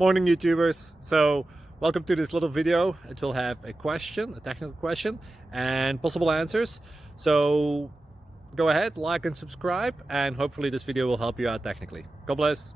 Morning YouTubers. So welcome to this little video. It will have a question, a technical question, and possible answers. So go ahead, like and subscribe, and hopefully this video will help you out technically. God bless.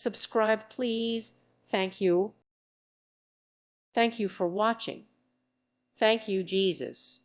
Subscribe, please. Thank you. Thank you for watching. Thank you, Jesus.